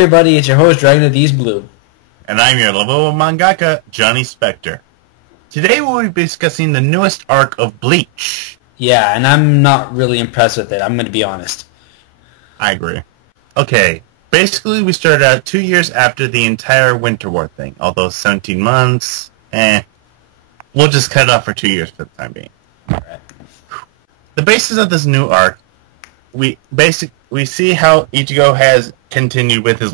everybody, it's your host, Dragon of These Blue. And I'm your lovable mangaka, Johnny-Spectre. Today we'll be discussing the newest arc of Bleach. Yeah, and I'm not really impressed with it, I'm going to be honest. I agree. Okay, basically we started out 2 years after the entire Winter War thing, although 17 months, we'll just cut it off for 2 years for the time being. Alright. The basis of this new arc, we see how Ichigo has continued with his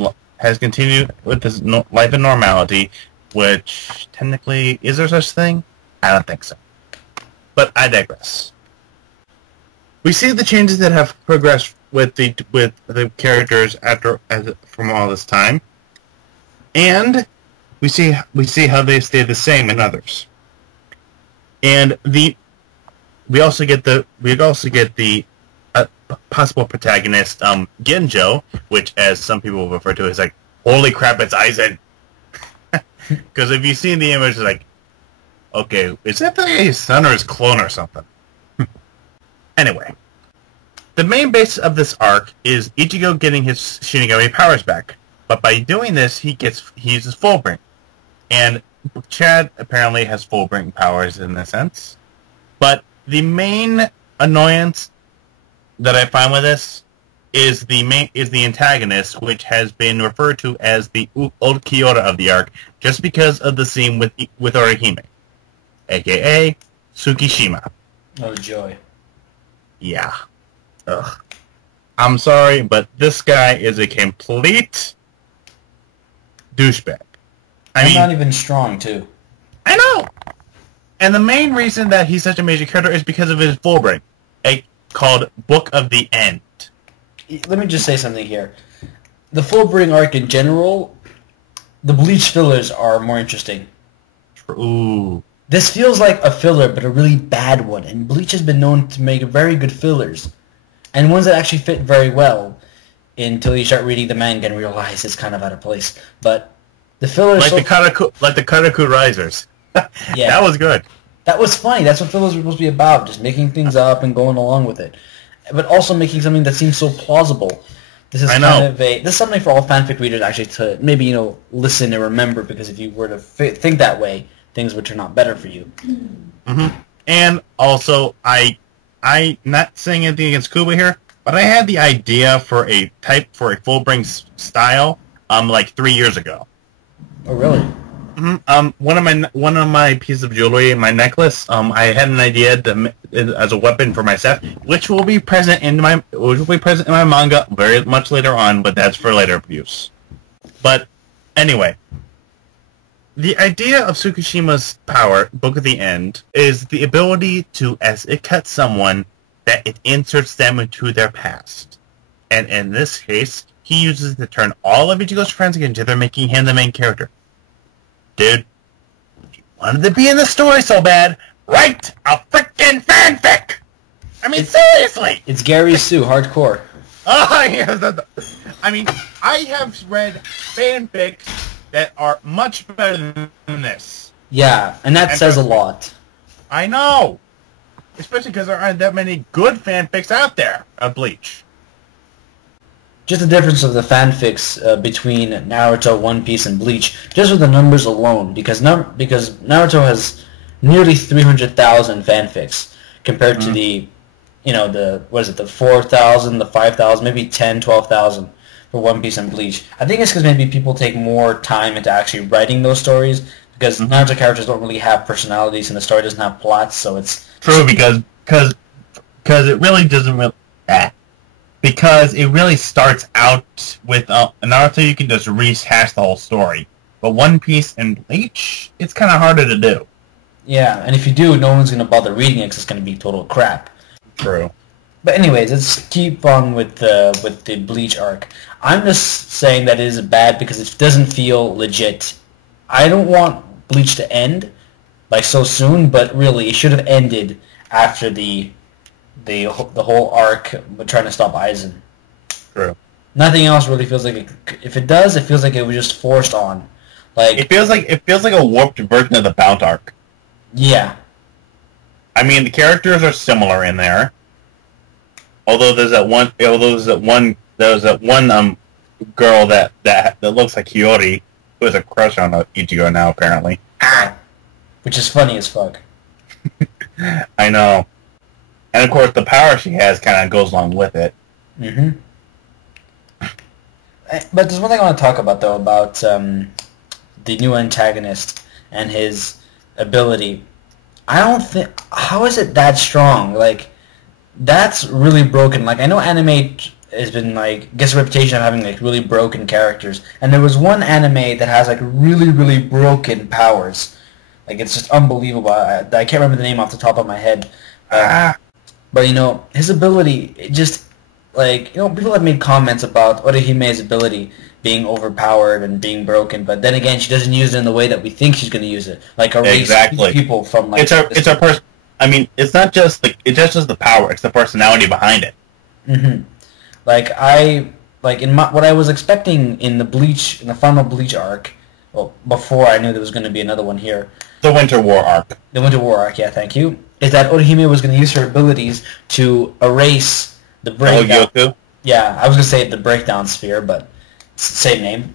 life in normality, which technically, is there such thing? I don't think so. But I digress. We see the changes that have progressed with the characters from all this time, and we see how they stay the same in others. And we also get the possible protagonist, Genjo, which, as some people refer to, is like, holy crap, it's Aizen. Because if you see the image, it's like, okay, is that his son or his clone or something? Anyway, the main base of this arc is Ichigo getting his Shinigami powers back. But by doing this, he uses Fullbring. And Chad apparently has Fullbring powers in a sense. But the main annoyance that I find with this is the antagonist, which has been referred to as the old Kyoto of the arc, just because of the scene with Orihime, aka Tsukishima. Oh joy! Yeah. Ugh. I'm sorry, but this guy is a complete douchebag. I'm not even strong, too. I know. And the main reason that he's such a major character is because of his Fullbring, called Book of the End. Let me just say something here. The Fullbring arc in general, the Bleach fillers are more interesting. True. This feels like a filler, but a really bad one, and Bleach has been known to make very good fillers, and ones that actually fit very well, until you start reading the manga and realize it's kind of out of place. But the fillers... Like the Karaku Risers. Yeah. That was good. That was funny. That's what fillers were supposed to be about, just making things up and going along with it. But also making something that seems so plausible. This is this is something for all fanfic readers actually to maybe, listen and remember, because if you were to think that way, things would turn out better for you. Mm-hmm. And also, I not saying anything against Kuba here, but I had the idea for a Fullbring style, like 3 years ago. Oh, really? Mm-hmm. One of my pieces of jewelry, my necklace, I had an idea as a weapon for myself, which will be present in my manga very much later on, but that's for later use. But anyway, the idea of Tsukishima's power, Book of the End, is the ability to, as it cuts someone, that it inserts them into their past. And in this case, he uses it to turn all of Ichigo's friends against each other, making him the main character. Dude, if you wanted to be in the story so bad, write a frickin' fanfic! I mean, seriously! It's Gary Sue, hardcore. Oh, yeah. I mean, I have read fanfics that are much better than this. Yeah, and that says a lot. I know! Especially because there aren't that many good fanfics out there of Bleach. Just the difference of the fanfics between Naruto, One Piece, and Bleach, just with the numbers alone, because Naruto has nearly 300,000 fanfics compared to the 4,000, the 5,000, maybe 10, 12,000 for One Piece and Bleach. I think it's because maybe people take more time into actually writing those stories, because Naruto characters don't really have personalities and the story doesn't have plots, so it's... True, because it really doesn't because it really starts out with Naruto, you can just rehash the whole story. But One Piece and Bleach, it's kind of harder to do. Yeah, and if you do, no one's going to bother reading it because it's going to be total crap. True. But anyways, let's keep on with the Bleach arc. I'm just saying that it is bad because it doesn't feel legit. I don't want Bleach to end like so soon, but really, it should have ended after the whole arc with trying to stop Aizen. True. Nothing else really feels like if it does, it feels like it was just forced on. Like it feels like a warped version of the Bout arc. Yeah. I mean, the characters are similar in there. Although there's that one girl that looks like Hiyori, who has a crush on Ichigo now, apparently. Which is funny as fuck. I know. And of course, the power she has kind of goes along with it. Mm-hmm. But there's one thing I want to talk about, though, about the new antagonist and his ability. I don't think... How is it that strong? Like, that's really broken. Like, I know anime has been, like, gets a reputation of having, like, really broken characters. And there was one anime that has, like, really, really broken powers. Like, it's just unbelievable. I can't remember the name off the top of my head. But, you know, his ability, it just... Like, you know, people have made comments about Orihime's ability being overpowered and being broken, but then again, she doesn't use it in the way that we think she's going to use it. Like, erase people from, like... It's our person. I mean, it's not just the power, it's the personality behind it. Mm-hmm. What I was expecting in the final Bleach arc, well, before I knew there was going to be another one here. The Winter War arc. The Winter War arc, yeah, thank you. Is that Orihime was going to use her abilities to erase the breakdown. Yoku? Yeah, I was going to say the breakdown sphere, but it's the same name.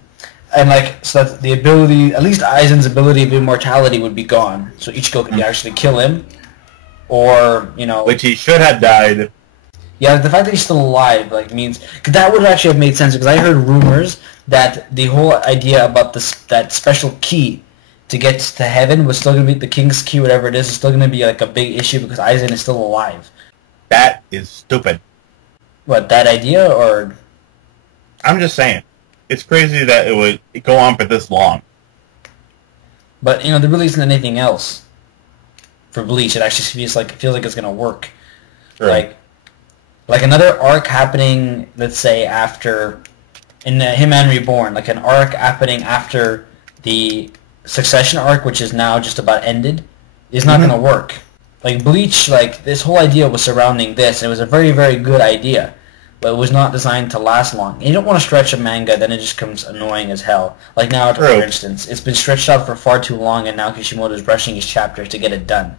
And, like, so that the ability, at least Aizen's ability of immortality would be gone. So Ichigo could actually kill him. Or, you know... Which he should have died. Yeah, the fact that he's still alive, like, means... Cause that would actually have made sense, because I heard rumors that the whole idea about that special key to get to heaven was still going to be the King's Key, whatever it is still going to be, like, a big issue because Aizen is still alive. That is stupid. What, that idea, or...? I'm just saying. It's crazy that it would go on for this long. But, you know, there really isn't anything else for Bleach. It actually feels like it's going to work. Sure. Like another arc happening, let's say, after... In Hitman Reborn, like an arc happening after the Succession arc, which is now just about ended, is not going to work. Like, Bleach, like, this whole idea was surrounding this, and it was a very, very good idea, but it was not designed to last long. And you don't want to stretch a manga, then it just becomes annoying as hell. Like now, for instance, it's been stretched out for far too long, and now Kishimoto's rushing his chapters to get it done.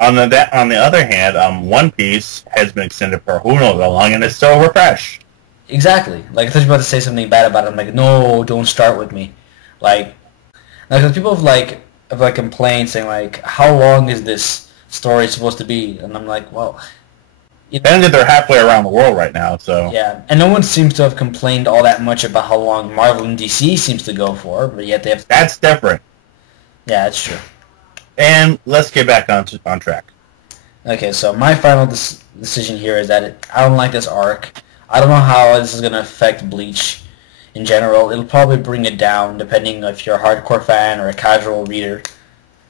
On the other hand, One Piece has been extended for who knows how long, and it's still fresh. Exactly. Like, I thought you were about to say something bad about it. I'm like, no, don't start with me. Like, because people have complained, saying, like, how long is this story supposed to be? And I'm like, well... Then they're halfway around the world right now, so... Yeah, and no one seems to have complained all that much about how long Marvel and DC seems to go for, but yet they have... That's different. Yeah, that's true. And let's get back on track. Okay, so my final decision here is that I don't like this arc. I don't know how this is going to affect Bleach in general. It'll probably bring it down, depending if you're a hardcore fan or a casual reader.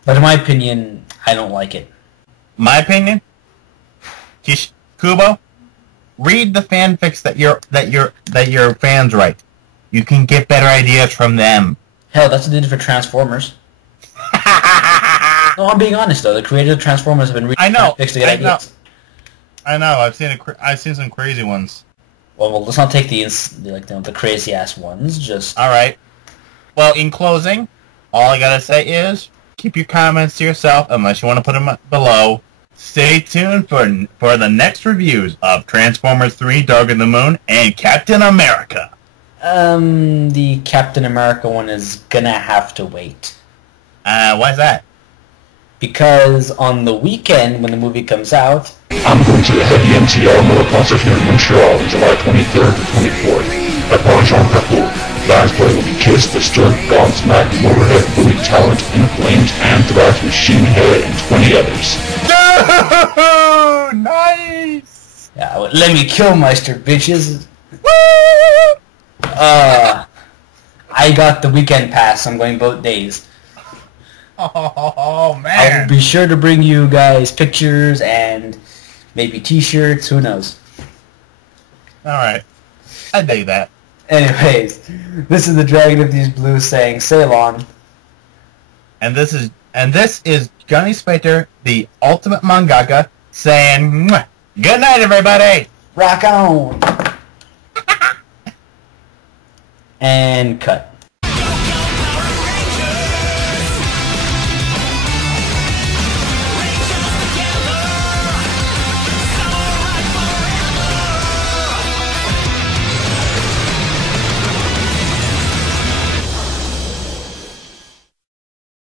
But in my opinion, I don't like it. My opinion? Kubo, read the fanfics that your fans write. You can get better ideas from them. Hell, that's what they did for Transformers. No, I'm being honest though. The creators of Transformers have been reading fanfics to get ideas. I know. I've seen some crazy ones. Well, let's not take the crazy ass ones. Just all right. Well, in closing, all I gotta say is keep your comments to yourself unless you want to put them below. Stay tuned for the next reviews of Transformers 3: Dark of the Moon and Captain America. The Captain America one is gonna have to wait. Why's that? Because on the weekend when the movie comes out... I'm going to the Heavy MTR Motor Concert here in Montreal on July 23rd to 24th at Bonjour Carrefour. Last play will be Kiss, Disturbed, Godsmack, Motorhead, Louis Talent, Inflamed, Anthrax, Machine Head, and 20 others. Oh, nice! Yeah, let me kill Meister, bitches. Woo! I got the weekend pass. I'm going both days. Oh, man. I will be sure to bring you guys pictures and maybe t-shirts. Who knows? Alright. I dig that. Anyways, this is the Dragon of These Blues saying Ceylon. And this is Johnny-Spectre, the ultimate mangaka, saying good night, everybody! Rock on! And cut.